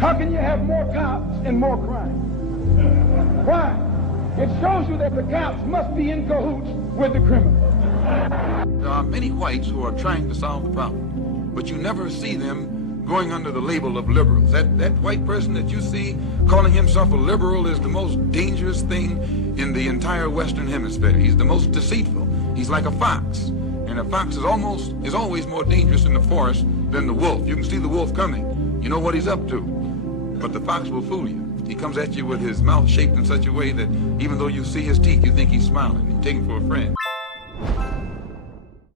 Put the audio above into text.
How can you have more cops and more crime? Why? It shows you that the cops must be in cahoots with the criminals. There are many whites who are trying to solve the problem, but you never see them going under the label of liberals. That white person that you see calling himself a liberal is the most dangerous thing in the entire Western Hemisphere. He's the most deceitful. He's like a fox, and a fox is always more dangerous in the forest than the wolf. You can see the wolf coming. You know what he's up to, but the fox will fool you. He comes at you with his mouth shaped in such a way that even though you see his teeth, you think he's smiling. You take him for a friend.